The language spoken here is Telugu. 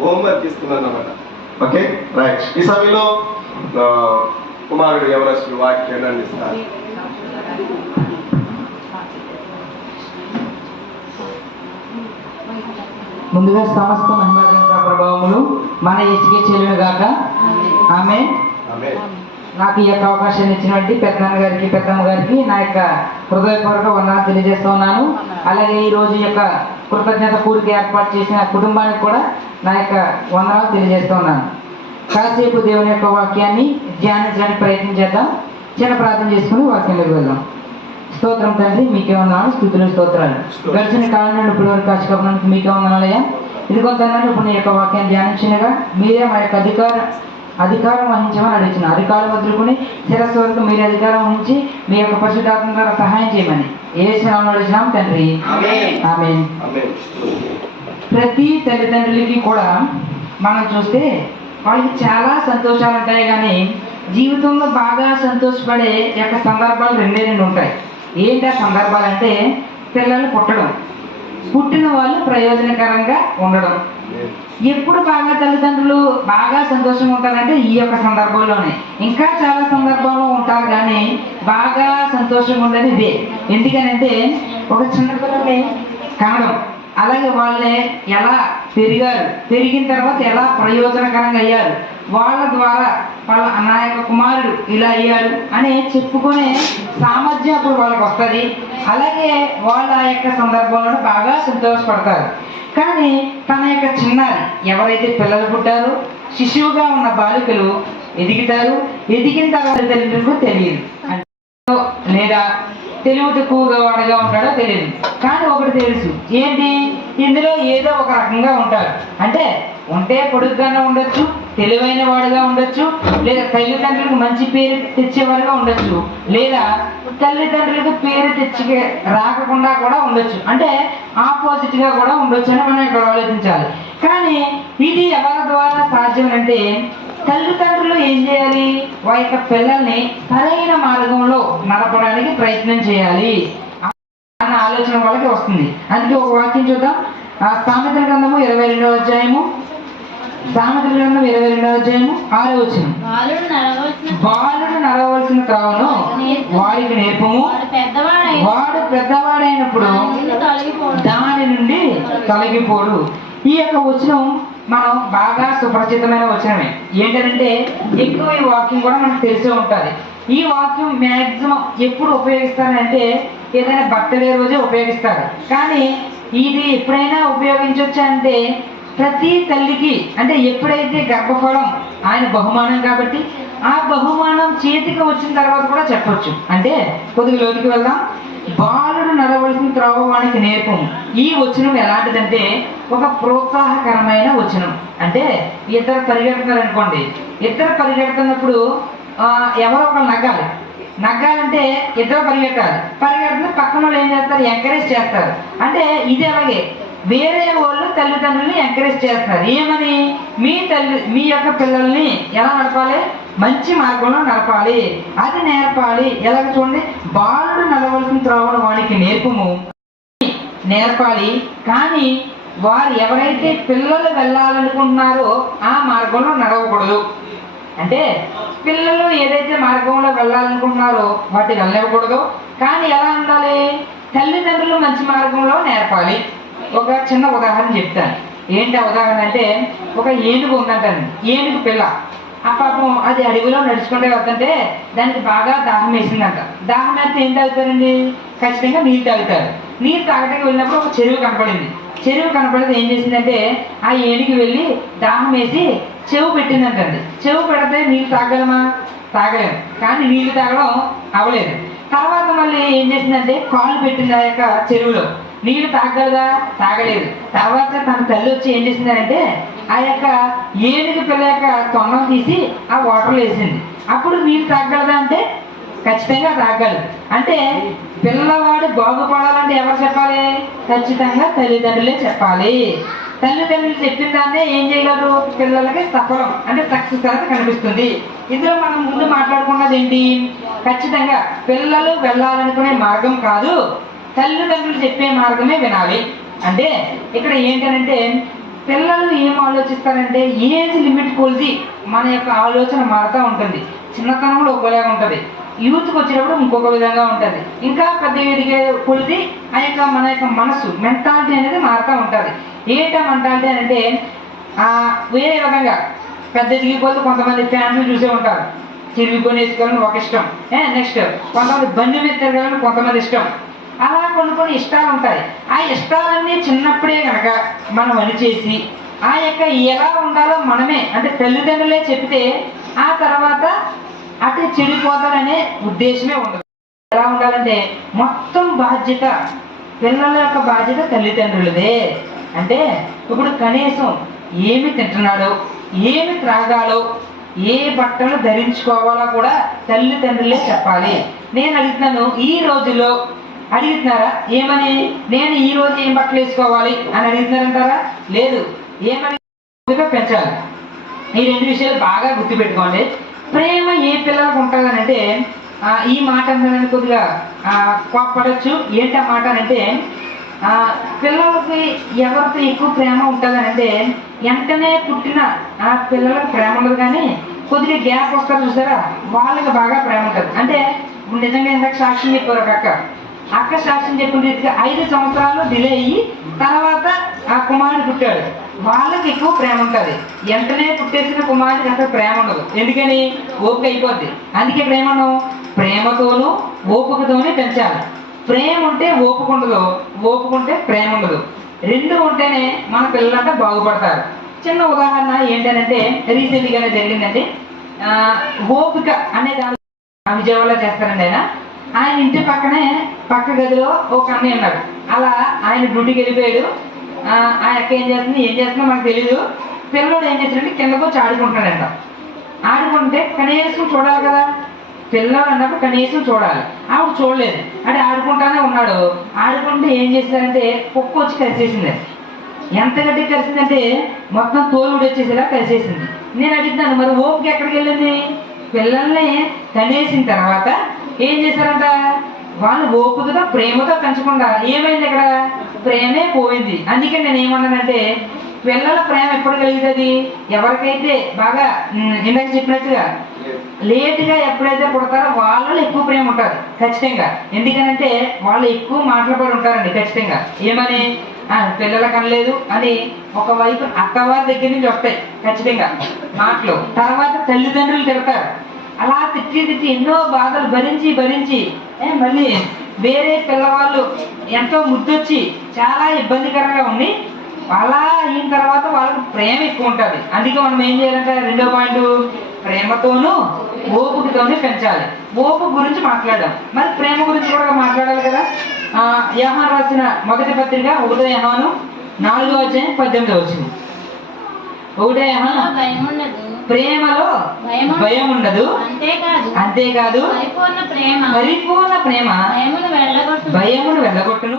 హోంవర్క్ ఇస్తున్నాను అన్నమాట. Okay right. ఈ సమయంలో కుమారుడు ఎవరస్టు వాక్యాన్ని అందిస్తారు. ముందుగా సమస్త మహిమ ప్రభావములు మన యేసుకే చెల్లును గాక. ఆమె నాకు ఈ యొక్క అవకాశాన్ని ఇచ్చినటువంటి పెద్దనాన్న గారికి పెద్దమ్మ గారికి నా యొక్క హృదయపూర్వక వందనాలు తెలియజేస్తూ ఉన్నాను. అలాగే ఈ రోజు యొక్క కృతజ్ఞత కూడిక ఏర్పాటు చేసిన కుటుంబానికి కూడా నా యొక్క వందనాలు తెలియజేస్తూ ఉన్నాను. కాసేపు దేవుని యొక్క వాక్యాన్ని ధ్యానించడానికి ప్రయత్నం చేద్దాం. చిన్న ప్రార్థన చేసుకుని వాక్యంలోకి వెళ్దాం. స్తోత్రం తండ్రి, మీకే వందనాలు, స్తుతులు స్తోత్రాలు. గడిచిన కాలం నుండి ఇప్పుడు వరకు కాచుకోవడానికి మీకే వందనాలయ్యా. ఇది కొంతమంది ఇప్పుడు నీ యొక్క వాక్యాన్ని ధ్యానించినగా మీరే మా యొక్క అధికారం వహించమని అడిగిన అధికారం వదులుకుని శిరస్సు వరకు మీరే అధికారం వహించి మీ యొక్క పరిశుద్ధాత్మ ద్వారా సహాయం చేయమని యేసు నామములో అడిగినాం తండ్రి, ఆమేన్. ప్రతి తల్లిదండ్రులకి కూడా మనం చూస్తే వాళ్ళకి చాలా సంతోషాలు ఉంటాయి, కానీ జీవితంలో బాగా సంతోషపడే యొక్క సందర్భాలు రెండే ఉంటాయి. ఏంటి ఆ సందర్భాలు అంటే పిల్లలు పుట్టడం, పుట్టిన వాళ్ళు ప్రయోజనకరంగా ఉండడం. ఎప్పుడు బాగా తల్లిదండ్రులు బాగా సంతోషంగా ఉంటారంటే ఈ యొక్క సందర్భంలోనే. ఇంకా చాలా సందర్భాల్లో ఉంటారు, కానీ బాగా సంతోషంగా ఉండేది ఇదే. ఎందుకనంటే ఒక చిన్నపిల్లల్ని కనడం, అలాగే వాళ్ళే ఎలా పెరిగారు, పెరిగిన తర్వాత ఎలా ప్రయోజనకరంగా అయ్యారు, వాళ్ళ ద్వారా వాళ్ళ నా యొక్క కుమారుడు ఇలా అయ్యాడు అని చెప్పుకునే సామర్థ్యం అప్పుడు వాళ్ళకి వస్తుంది. అలాగే వాళ్ళ యొక్క సందర్భంలో బాగా సంతోషపడతారు. కానీ తన యొక్క చిన్నారి ఎవరైతే పిల్లలు పుట్టారో శిశువుగా ఉన్న బాలికలు ఎదుగుతారు. ఎదిగిన తర్వాత తల్లిదండ్రులకు తెలియదు, లేదా తెలివి తక్కువగా వాడుగా ఉంటాడో తెలియదు. కానీ ఒకటి తెలుసు, ఏంటి, ఇందులో ఏదో ఒక రకంగా ఉంటాడు. అంటే ఉంటే పొడుగ్గానే ఉండొచ్చు, తెలివైన వాడుగా ఉండొచ్చు, లేదా తల్లిదండ్రులకు మంచి పేరు తెచ్చేవాడుగా ఉండొచ్చు, లేదా తల్లిదండ్రులకు పేరు తెచ్చి రాకుండా కూడా ఉండొచ్చు. అంటే ఆపోజిట్ గా కూడా ఉండొచ్చు అని మనం ఇక్కడ ఆలోచించాలి. కానీ ఇది ఎవరి ద్వారా సాధ్యం అంటే తల్లిదండ్రులు ఏం చేయాలి, వారి యొక్క పిల్లల్ని సరైన మార్గంలో నడపడానికి ప్రయత్నం చేయాలి అన్న ఆలోచన వాళ్ళకి వస్తుంది. అందుకే ఒక వాక్యం చూద్దాం. సామెతల గ్రంథము 22వ అధ్యాయము, సామెతల గ్రంథం 22వ అధ్యాయము 6వ వచనం. బాలుడు నడవలసిన త్రోవను వారికి నేర్పము, వాడు పెద్దవాడైనప్పుడు దాని నుండి తొలగిపోడు. ఈ యొక్క వచనం మనం బాగా సుపరిచితమైన వచనమే. ఏంటంటే ఎక్కువ ఈ వాక్యం కూడా మనకు తెలిసే ఉంటుంది. ఈ వాక్యం మ్యాక్సిమం ఎప్పుడు ఉపయోగిస్తారంటే ఏదైనా బర్త్డే రోజే ఉపయోగిస్తారు. కానీ ఇది ఎప్పుడైనా ఉపయోగించవచ్చు అంటే ప్రతి తల్లికి, అంటే ఎప్పుడైతే గర్భఫలం ఆయన బహుమానం కాబట్టి ఆ బహుమానం చేతికి వచ్చిన తర్వాత కూడా చెప్పొచ్చు. అంటే కొద్దిగా లోతుకి వెళ్దాం. బాలుడు నడవలసిన త్రోవ వానికి నేర్పము. ఈ వచనం ఎలాంటిదంటే ఒక ప్రోత్సాహకరమైన వచనం. అంటే ఇద్దరు పరిగెడుతున్నారు అనుకోండి, ఇద్దరు పరిగెడుతున్నప్పుడు ఎవరో ఒకరు నగ్గాలంటే ఇద్దరు పరిగెడుతున్న పక్కన వాళ్ళు ఏం చేస్తారు, ఎంకరేజ్ చేస్తారు. అంటే ఇది అలాగే వేరే వాళ్ళు తల్లిదండ్రుల్ని ఎంకరేజ్ చేస్తారు. ఏమని, మీ యొక్క పిల్లల్ని ఎలా నడపాలి, మంచి మార్గంలో నడపాలి, అది నేర్పాలి. ఎలాగ చూడండి, బాలుడు నడవలసిన త్రోవను వానికి నేర్పాలి. కానీ వారు ఎవరైతే పిల్లలు వెళ్ళాలనుకుంటున్నారో ఆ మార్గంలో నడవకూడదు. అంటే పిల్లలు ఏదైతే మార్గంలో వెళ్ళాలనుకుంటున్నారో వాటి వెళ్ళకూడదు. కానీ ఎలా ఉండాలి, తల్లిదండ్రులు మంచి మార్గంలో నేర్పాలి. ఒక చిన్న ఉదాహరణ చెప్తాను. ఏంటి ఆ ఉదాహరణ అంటే, ఒక ఏనుగు ఉందంటాను, ఏనుగు పిల్ల. ఆ పాపం అది అడవిలో నడుచుకుంటే వెళ్తుంటే దానికి బాగా దాహం వేసిందంట. దాహం వేస్తే ఏం తాగుతారండి, ఖచ్చితంగా నీళ్ళు తాగుతారు. నీళ్ళు తాగడానికి వెళ్ళినప్పుడు ఒక చెరువు కనపడింది. ఏం చేసిందంటే ఆ ఏనుగు వెళ్ళి దాహం వేసి చెవు పెట్టిందంటండి. చెవు పెడితే నీళ్ళు తాగలేము, కానీ నీళ్లు తాగడం అవ్వలేదు. తర్వాత మళ్ళీ ఏం చేసిందంటే కాలు పెట్టింది ఆ యొక్క చెరువులో. నీళ్లు తాగలేదు. తర్వాత తన తల్లి వచ్చి ఏం చేసిందంటే ఆ యొక్క ఏనుగు పిల్ల యొక్క తొండం తీసి ఆ వాటర్లో వేసింది. అప్పుడు నీళ్ళు తాగలదా అంటే ఖచ్చితంగా తాగలదు. అంటే పిల్లవాడు బాగుపడాలంటే ఎవరు చెప్పాలి, ఖచ్చితంగా తల్లిదండ్రులే చెప్పాలి. తల్లిదండ్రులు చెప్పిన దాన్నే ఏం చేయగలరు, పిల్లలకి సఫలం అంటే సక్సెస్ అనేది కనిపిస్తుంది. ఇందులో మనం ముందు మాట్లాడుకున్నది ఏంటి, ఖచ్చితంగా పిల్లలు వెళ్ళాలనుకునే మార్గం కాదు, తల్లిదండ్రులు చెప్పే మార్గమే వినాలి. అంటే ఇక్కడ ఏంటంటే పిల్లలు ఏం ఆలోచిస్తారంటే ఏజ్ లిమిట్ కొలిది మన యొక్క ఆలోచన మారుతూ ఉంటుంది. చిన్నతనంలో ఒకలాగా ఉంటుంది, యూత్కి వచ్చేటప్పుడు ఇంకొక విధంగా ఉంటుంది, ఇంకా పెద్ద ఎదిగే కొలిది ఆ యొక్క మన యొక్క మనసు మెంటాలిటీ అనేది మారుతూ ఉంటుంది. ఏంటా మెంటాలిటీ అంటే వేరే విధంగా పెద్ద ఎదిగిపోతే కొంతమంది ఫ్యాన్లు చూసే ఉంటారు, చిరిగిపోయి వేసుకోవాలని ఒక ఇష్టం, నెక్స్ట్ కొంతమంది బండి మీద తిరగాలని కొంతమంది ఇష్టం, అలా కొన్ని ఇష్టాలు ఉంటాయి. ఆ ఇష్టాలన్నీ చిన్నప్పుడే కనుక మనం అణిచేసి ఆ యొక్క ఎలా ఉండాలో మనమే అంటే తల్లిదండ్రులే చెప్తే ఆ తర్వాత అటు చెడిపోతాడనే ఉద్దేశమే ఉండదు. ఎలా ఉండాలంటే మొత్తం బాధ్యత పిల్లల యొక్క బాధ్యత తల్లిదండ్రులదే. అంటే ఇప్పుడు కనీసం ఏమి తింటున్నాడో, ఏమి త్రాగాలో, ఏ బట్టలు ధరించుకోవాలో కూడా తల్లిదండ్రులే చెప్పాలి. నేను అడుగుతున్నాను, ఈ రోజుల్లో అడుగుతున్నారా ఏమని, నేను ఈ రోజు ఏం బట్టలు వేసుకోవాలి అని అడుగుతున్నారంటారా? లేదు. ఏమని పెంచాలి. ఈ రెండు విషయాలు బాగా గుర్తుపెట్టుకోండి. ప్రేమ ఏ పిల్లలకు ఉంటుందనంటే ఈ మాట అంటే కొద్దిగా కోప్పడచ్చు. ఏంటి ఆ మాట అంటే పిల్లలకి ఎవరితో ఎక్కువ ప్రేమ ఉంటుందనంటే వెంటనే పుట్టిన ఆ పిల్లలకు ప్రేమ ఉండదు, కానీ కొద్దిగా గ్యాప్ వస్తారు చూసారా, వాళ్ళకి బాగా ప్రేమ ఉంటుంది. అంటే నిజంగా ఇందాక సాక్ష్యం చెప్పారు ఒక అక్క సాక్ష్యం చెప్పిన రీతిగా 5 సంవత్సరాలు డిలే అయ్యి తర్వాత ఆ కుమారుడు పుట్టాడు, వాళ్ళకి ఎక్కువ ప్రేమ ఉంటుంది. వెంటనే పుట్టేసిన కుమారుడికి అసలు ప్రేమ ఉండదు. ఎందుకని? ఓపిక అయిపోద్ది. అందుకే ప్రేమను ప్రేమతోనూ ఓపికతోనే పెంచాలి. ప్రేమ ఉంటే ఓపిక ఉండదు, ఓపిక ఉంటే ప్రేమ ఉండదు. రెండు ఉంటేనే మన పిల్లలంతా బాగుపడతారు. చిన్న ఉదాహరణ ఏంటంటే రీసెంట్గానే జరిగిందండి. ఓపిక అనే దాని విజయవాడలో చేస్తారండి. ఆయన ఇంటి పక్కనే పక్క గదిలో ఒక అన్నయ్య ఉన్నాడు. అలా ఆయన డ్యూటీకి వెళ్ళిపోయాడు. ఆ అక్క ఏం చేస్తుందో మనకు తెలీదు. పిల్లడు ఏం చేస్తాడంటే కిందకు వచ్చి ఆడుకుంటున్నాడంట. ఆడుకుంటే కనీసం చూడాలి కదా, పిల్లడు అన్నప్పుడు కనీసం చూడాలి. ఆవిడ చూడలేదు, అంటే ఆడుకుంటానే ఉన్నాడు. ఆడుకుంటే ఏం చేశారంటే కుక్క వచ్చి కరిచేసింది. ఎంత గట్టిగా కరిసిందంటే మొత్తం తోలు వచ్చేసేలా కరిచేసింది. నేను అడుగుతాను, మరి ఓపిక ఎక్కడికి వెళ్ళింది? పిల్లల్ని కనేసిన తర్వాత ఏం చేశారంట, వాళ్ళు ఓపికతో ప్రేమతో పెంచకుండా ఏమైంది, ఇక్కడ ప్రేమే పోయింది. అందుకే నేను ఏమన్నానంటే పిల్లల ప్రేమ ఎప్పుడు కలుగుతుంది? ఎవరికైతే బాగా ఇందాక చెప్పినట్టుగా లేటుగా ఎప్పుడైతే పుడతారో వాళ్ళలో ఎక్కువ ప్రేమ ఉంటుంది ఖచ్చితంగా. ఎందుకనంటే వాళ్ళు ఎక్కువ మాట్లాడి ఉంటారండి ఖచ్చితంగా. ఏమని పిల్లలకు అనలేదు అని ఒకవైపు అత్తవారి దగ్గర నుంచి వస్తాయి ఖచ్చితంగా మాటలు. తర్వాత తల్లిదండ్రులు తిడతారు. అలా తిట్టి ఎన్నో బాధలు భరించి మళ్ళీ వేరే పిల్లవాళ్ళు ఎంతో ముద్దొచ్చి చాలా ఇబ్బందికరంగా ఉంది. అలా అయిన తర్వాత వాళ్ళకి ప్రేమ ఎక్కువ ఉంటుంది. అందుకే మనం ఏం చేయాలంటే రెండో పాయింట్, ప్రేమతోనూ ఓపికతోనే పెంచాలి. ఓపిక గురించి మాట్లాడడం, మరి ప్రేమ గురించి కూడా మాట్లాడాలి కదా. యోహాను రాసిన మొదటి పత్రిక 1 యోహాను 4:18 1 యోహాను ప్రేమలో భయం ఉండదు, అంతేకాదు పరిపూర్ణ ప్రేమ భయమును వెళ్ళగొట్టును.